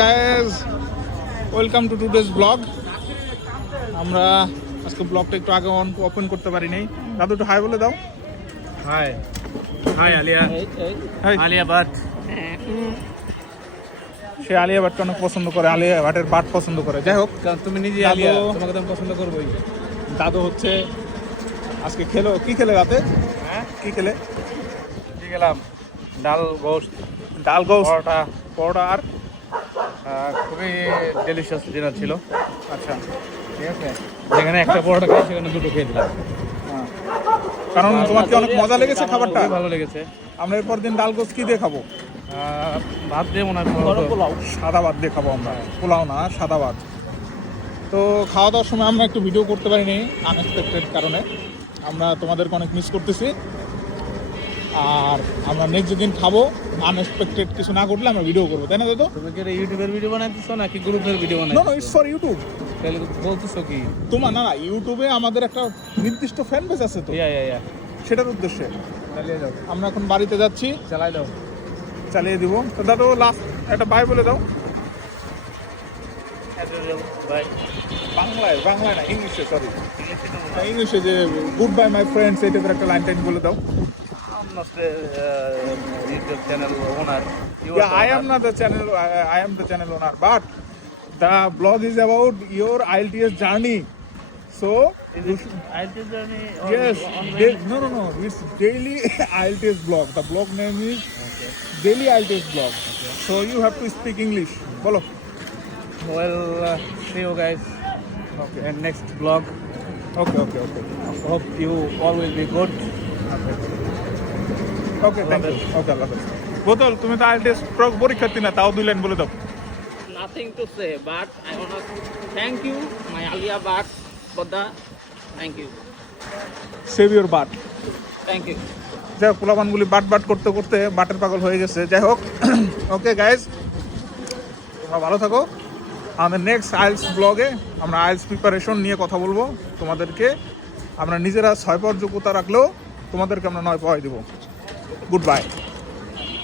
Guys, welcome to today's blog. আমরা আজকে ব্লগটা একটু আগে ওপেন করতে পারি নাই। দাদু একটু হাই বলে দাও। Hi hi Alia. Hi. Alia Bhatt. সে আলিয়া ভাটকে অনেক পছন্দ করে, আলিয়া ভাটের ভাট পছন্দ করে। যাই হোক, তুমি নিজে দাদু- আলিয়া, তোমাকে তো আমি পছন্দ করবোই। দাদু হচ্ছে আজকে কি খেলে রাতে? হ্যাঁ, কি খেলে? ঠিক গেলাম। ডাল গোস্ট, ডাল গোস্ট, পরোটা। পরোটা আর খুবই ডেলিশিয়াস ডিনার ছিল। আচ্ছা, ঠিক আছে, যেখানে একটা পরোটা খাই সেখানে দুটো খেয়ে দিলাম। হ্যাঁ। কারণ তোমার কি অনেক মজা লেগেছে খাবারটা? খুবই ভালো লেগেছে। আমরা এরপর দিন ডাল গোস্ট কি দিয়ে খাবো? ভাত দিয়ে মনে হয় পোলাও। সাদা ভাত দিয়ে খাবো আমরা, পোলাও না, সাদা ভাত। তো খাওয়া দাওয়ার সময় আমরা একটু ভিডিও করতে পারিনি আনএক্সপেক্টেড কারণে। আমরা তোমাদেরকে অনেক মিস করতেছি। আর আমরা নেক্সট যেদিন খাবো আনএক্সপেক্টেড কিছু না ঘটলে আমরা ভিডিও করবো, তাই না দাদু? তুমি কি ইউটিউবের ভিডিও বানাইতেছো নাকি গ্রুপের ভিডিও নো বানাইছো? No, it's for YouTube. তাহলে বলতেছো কি? তোমার না, ইউটিউবে আমাদের একটা নির্দিষ্ট ফ্যান বেস আছে, তো ইয়া সেটার উদ্দেশ্যে চালিয়ে যাও, আমরা এখন বাড়িতে যাচ্ছি, চালাই দাও। চালিয়ে দিব। তো দাদু লাস্ট একটা বাই বলে দাও। বাই। বাংলায় না, ইংলিশে, সরি ইংলিশে, যে গুড বাই মাই ফ্রেন্ডস এই টাইপের একটা লাইন টাইন বলে দাও। I'm not the YouTube channel owner. You Yeah, I am not the channel. I am the channel owner, but the blog is about your IELTS journey. So Is it IELTS journey? Or yes, online? no. It's daily IELTS blog. The blog name is Okay. Daily IELTS blog. So you have to speak English. Bolo. Well, see you guys Okay. in next vlog. Okay. Hope you all will be good. Okay. Thank you. Okay, Allah Hafiz. বোতল, তুমি তো IELTS পরীক্ষার্থী না, তাও 2 line বলে দাও। Nothing to say, but I want to thank you, my Alia Bhat, Bodha. Thank you. Save your butt. Thank you. যাই হোক, পোলাপানগুলি বাট করতে করতে বাটের পাগল হয়ে গেছে। যাই হোক, ওকে গাইজ, তোমরা ভালো থাকো। আমাদের নেক্সট আইএলস ব্লগে আমরা আইএলস প্রিপারেশন নিয়ে কথা বলবো তোমাদেরকে। আমরা নিজেরা 6 পাওয়ার যোগ্যতা রাখলেও তোমাদেরকে আমরা 9 পাওয়াই দেবো। Good bye.